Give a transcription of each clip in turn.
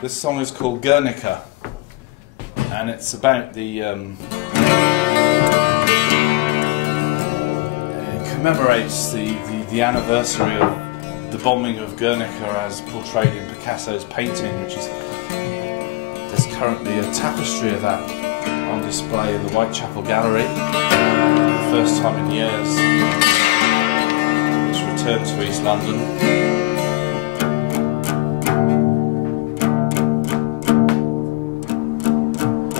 This song is called Gernika, and it's about the it commemorates the anniversary of the bombing of Gernika as portrayed in Picasso's painting, which is there's currently a tapestry of that on display in the Whitechapel Gallery. For the first time in years, it's returned to East London.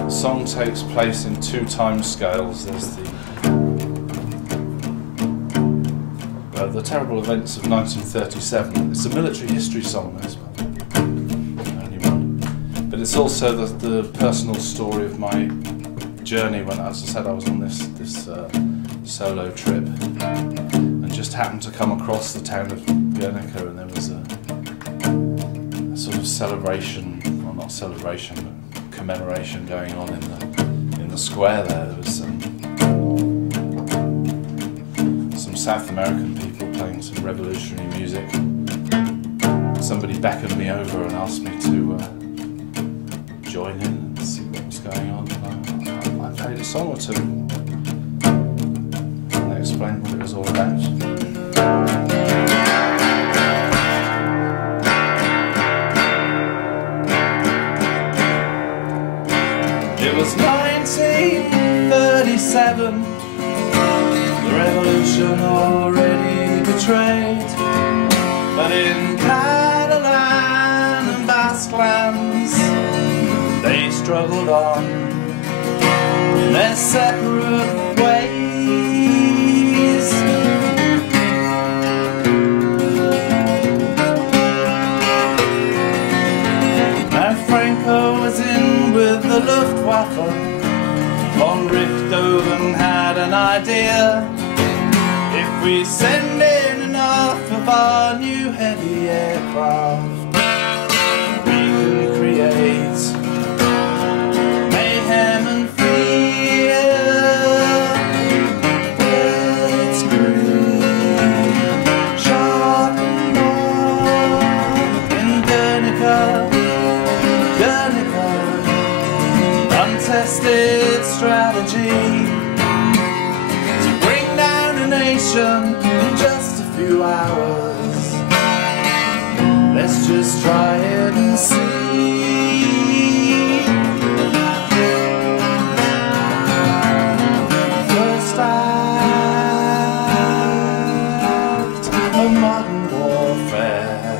The song takes place in two time scales. There's the terrible events of 1937. It's a military history song, this one, only one. But it's also the personal story of my journey when, as I said, I was on this solo trip and just happened to come across the town of Gernika, and there was a sort of celebration, well, not celebration, but commemoration going on in the square there. There was some South American people playing some revolutionary music. Somebody beckoned me over and asked me to join in and see what was going on. And I played a song or two, and they explained what it was all about. It was 1937, the revolution already betrayed, but in Catalan and Basque lands they struggled on in their separate ways. Now Franco was in with the Luftwaffe. Von Richthofen had an idea: if we send in enough of our new heavy aircraft, we can create mayhem and fear. Blitzkrieg, shot and bomb in Gernika, Gernika, untested strategy to bring down a nation in just a few hours. Let's just try it and see. First act of modern warfare,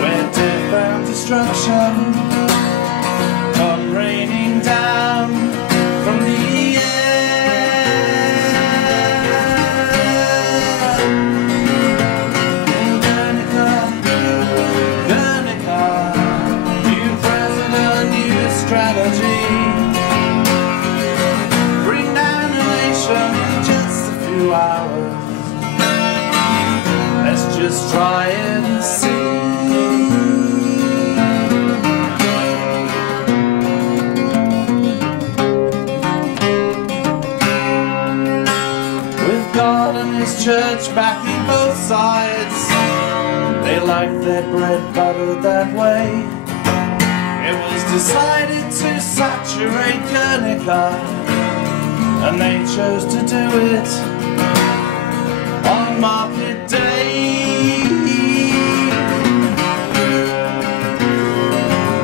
where death and destruction come raining down from the strategy. Bring down a nation in just a few hours. Let's just try it and see. With God and His church backing both sides, they like their bread buttered that way. It was decided to saturate Gernika, and they chose to do it on market day.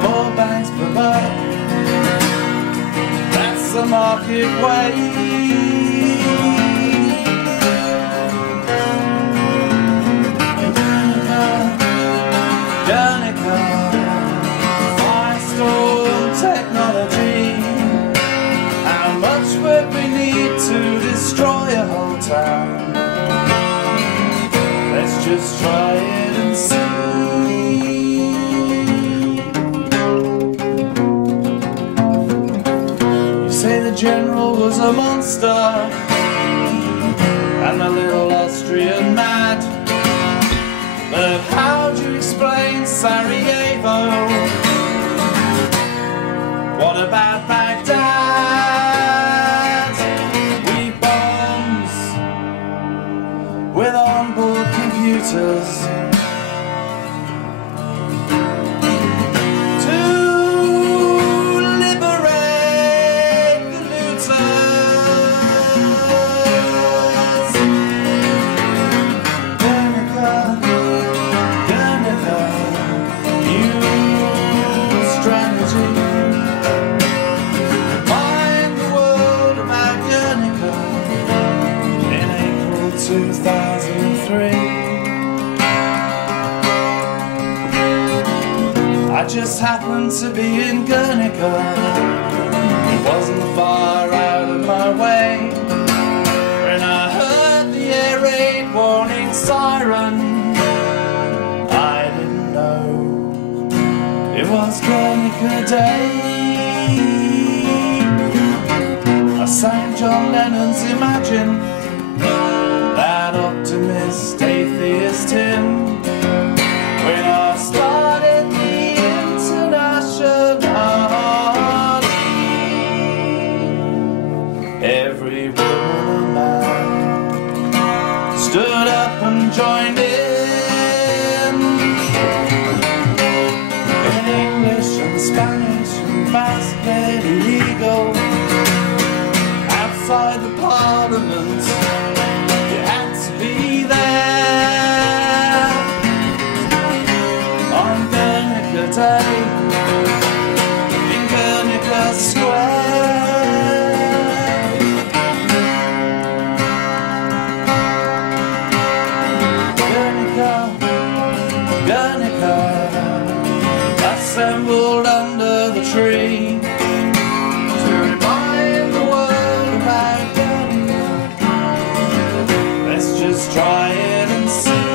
More banks per buck, that's the market way. Gernika, technology, how much would we need to destroy a whole town? Let's just try it and see. You say the general was a monster and the little Austrian mad, but how do you explain Sarajevo? What about Baghdad? We bombs with onboard computers. I just happened to be in Gernika. It wasn't far out of my way when I heard the air raid warning siren. I didn't know it was Gernika Day. I sang John Lennon's Imagine, that optimist atheist hymn, when I started the international. Every woman and man stood up and joined in English and Spanish and Basque and illegal. Outside the Parliament, you had to be there on Gernika Day in Gernika Square. Gernika, assembled under the tree to remind the world about Gernika. Let's just try it and see.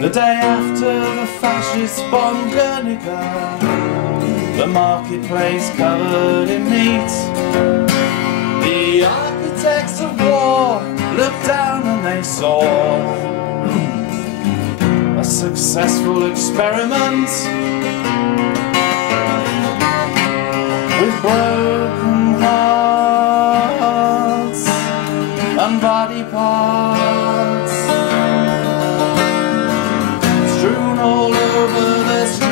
The day after the fascists bombed Gernika, the marketplace covered in meat, the architects of war looked down and they saw a successful experiment with broken hearts and body parts strewn all over the streets.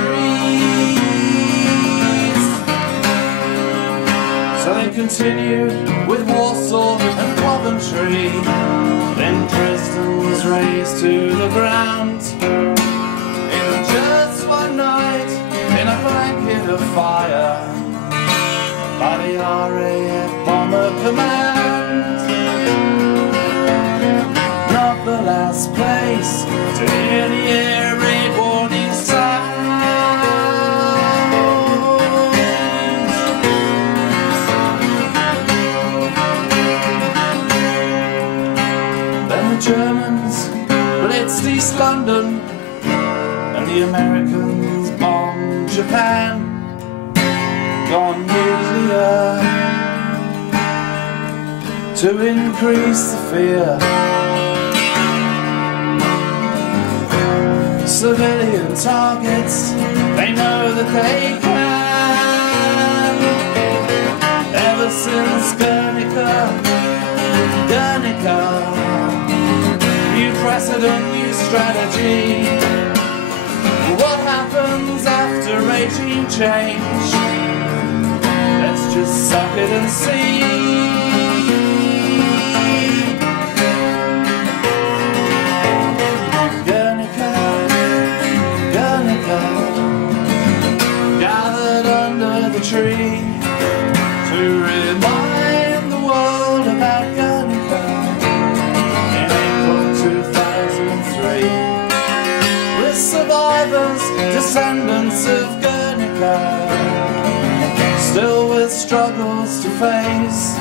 So they continued with Warsaw and Coventry. Then Dresden was razed to the ground in just one night, in a blanket of fire, by the RAF Bomber Command. Not the last place to hear the air raid warning sound. Then the Germans blitzed East London and the Americans bombed Japan. Gone nuclear to increase the fear. Civilian targets, they know that they can. Ever since Gernika, new precedent, new strategy. What happens after regime change? Let's just suck it and see. Gernika, gathered under the tree to remind the world about Gernika in April 2003. With survivors, descendants of Gernika, still with struggles to face.